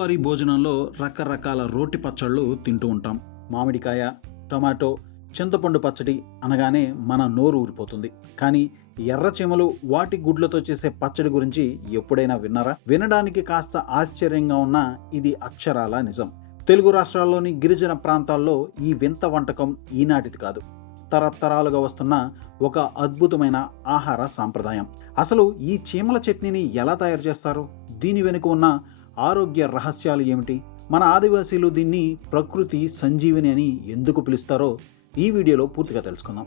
రోజువారీ భోజనంలో రకరకాల రోటి పచ్చళ్ళు తింటూ ఉంటాం. మామిడికాయ, టమాటో, చింతపండు పచ్చడి అనగానే మన నోరు ఊరిపోతుంది. కానీ ఎర్రచీమలు, వాటి గుడ్లతో చేసే పచ్చడి గురించి ఎప్పుడైనా విన్నారా? వినడానికి కాస్త ఆశ్చర్యంగా ఉన్నా ఇది అక్షరాల నిజం. తెలుగు రాష్ట్రాల్లోని గిరిజన ప్రాంతాల్లో ఈ వింత వంటకం ఈనాటిది కాదు, తరతరాలుగా వస్తున్న ఒక అద్భుతమైన ఆహార సాంప్రదాయం. అసలు ఈ చీమల చట్నీని ఎలా తయారు చేస్తారు? దీని వెనుక ఉన్న ఆరోగ్య రహస్యాలు ఏమిటి? మన ఆదివాసీలు దీన్ని ప్రకృతి సంజీవిని అని ఎందుకు పిలుస్తారో ఈ వీడియోలో పూర్తిగా తెలుసుకుందాం.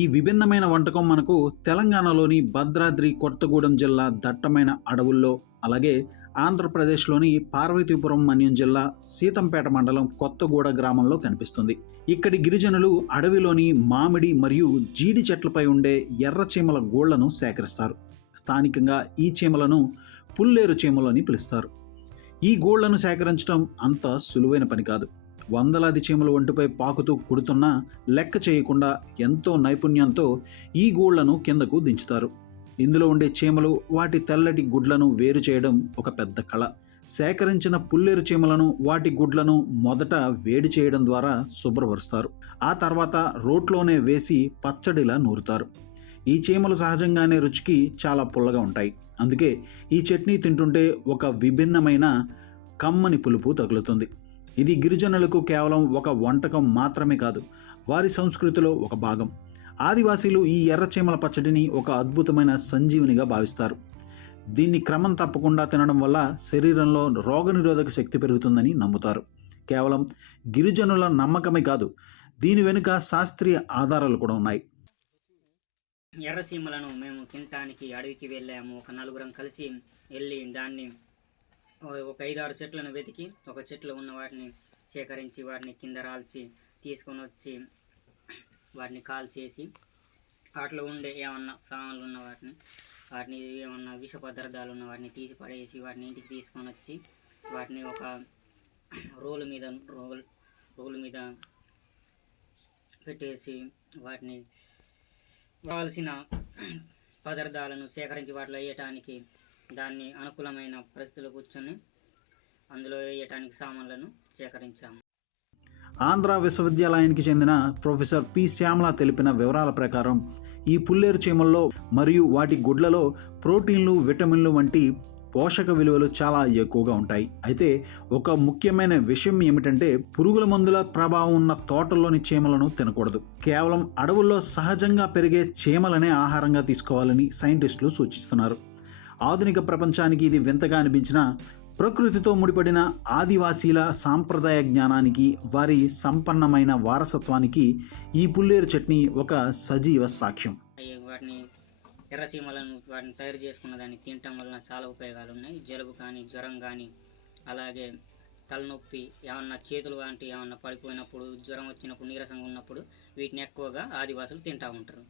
ఈ విభిన్నమైన వంటకం మనకు తెలంగాణలోని భద్రాద్రి కొత్తగూడెం జిల్లా దట్టమైన అడవుల్లో, అలాగే ఆంధ్రప్రదేశ్లోని పార్వతీపురం మన్యం జిల్లా సీతంపేట మండలం కొత్తగూడ గ్రామంలో కనిపిస్తుంది. ఇక్కడి గిరిజనులు అడవిలోని మామిడి మరియు జీడి చెట్లపై ఉండే ఎర్ర చీమల గూళ్లను సేకరిస్తారు. స్థానికంగా ఈ చీమలను పుల్లేరు చీమలు అని పిలుస్తారు. ఈ గూళ్లను సేకరించడం అంత సులువైన పని కాదు. వందలాది చీమలు ఒంటిపై పాకుతూ కుడుతున్నా లెక్క చేయకుండా ఎంతో నైపుణ్యంతో ఈ గూళ్లను కిందకు దించుతారు. ఇందులో ఉండే చీమలు వాటి తెల్లటి గుడ్లను వేరు చేయడం ఒక పెద్ద కళ. సేకరించిన పుల్లేరు చీమలను, వాటి గుడ్లను మొదట వేడి చేయడం ద్వారా శుభ్రపరుస్తారు. ఆ తర్వాత రోట్లోనే వేసి పచ్చడిలా నూరుతారు. ఈ చీమలు సహజంగానే రుచికి చాలా పుల్లగా ఉంటాయి. అందుకే ఈ చట్నీ తింటుంటే ఒక విభిన్నమైన కమ్మని పులుపు తగులుతుంది. ఇది గిరిజనులకు కేవలం ఒక వంటకం మాత్రమే కాదు, వారి సంస్కృతిలో ఒక భాగం. ఆదివాసీలు ఈ ఎర్రచీమల పచ్చడిని ఒక అద్భుతమైన సంజీవినిగా భావిస్తారు. దీన్ని క్రమం తప్పకుండా తినడం వల్ల శరీరంలో రోగనిరోధక శక్తి పెరుగుతుందని నమ్ముతారు. కేవలం గిరిజనుల నమ్మకమే కాదు, దీని వెనుక శాస్త్రీయ ఆధారాలు కూడా ఉన్నాయి. ఎర్రసీమలను మేము తినటానికి అడవికి వెళ్ళాము. ఒక నలుగురం కలిసి వెళ్ళి దాన్ని ఒక 5-6 చెట్లను వెతికి ఒక చెట్లో ఉన్న వాటిని సేకరించి వాటిని కింద రాల్చి తీసుకొని వచ్చి వాటిని కాల్చేసి వాటిలో ఉండే ఏమన్నా సామాన్లు ఉన్న వాటిని ఏమన్నా విష పదార్థాలు ఉన్న వాటిని తీసి పడేసి వాటిని ఇంటికి తీసుకొని వచ్చి వాటిని ఒక రోలు మీద పెట్టేసి వాటిని కావాల్సిన పదార్థాలను సేకరించి వాటిలో వేయటానికి దాన్ని అనుకూలమైన పరిస్థితుల్లో కూర్చొని అందులో వేయటానికి సామాన్లను సేకరించాము. ఆంధ్ర విశ్వవిద్యాలయానికి చెందిన ప్రొఫెసర్ పి శ్యామల తెలిపిన వివరాల ప్రకారం ఈ పుల్లేరు చీమల్లో మరియు వాటి గుడ్లలో ప్రోటీన్లు, విటమిన్లు వంటి పోషక విలువలు చాలా ఎక్కువగా ఉంటాయి. అయితే ఒక ముఖ్యమైన విషయం ఏమిటంటే పురుగుల మందుల ప్రభావం ఉన్న తోటల్లోని చీమలను తినకూడదు. కేవలం అడవుల్లో సహజంగా పెరిగే చీమలనే ఆహారంగా తీసుకోవాలని సైంటిస్టులు సూచిస్తున్నారు. ఆధునిక ప్రపంచానికి ఇది వింతగా అనిపించిన ప్రకృతితో ముడిపడిన ఆదివాసీల సాంప్రదాయ జ్ఞానానికి, వారి సంపన్నమైన వారసత్వానికి ఈ పుల్లేరు చట్నీ ఒక సజీవ సాక్ష్యం. వాటిని ఎర్రసీమలను వాటిని తయారు చేసుకున్న దాన్ని తినటం వలన చాలా ఉపయోగాలు ఉన్నాయి. జలుబు కానీ, జ్వరం కానీ, అలాగే తలనొప్పి, ఏమన్నా చేతులు వంటి ఏమన్నా పడిపోయినప్పుడు, జ్వరం వచ్చినప్పుడు, నీరసంగా ఉన్నప్పుడు వీటిని ఎక్కువగా ఆదివాసులు తింటూ ఉంటారు.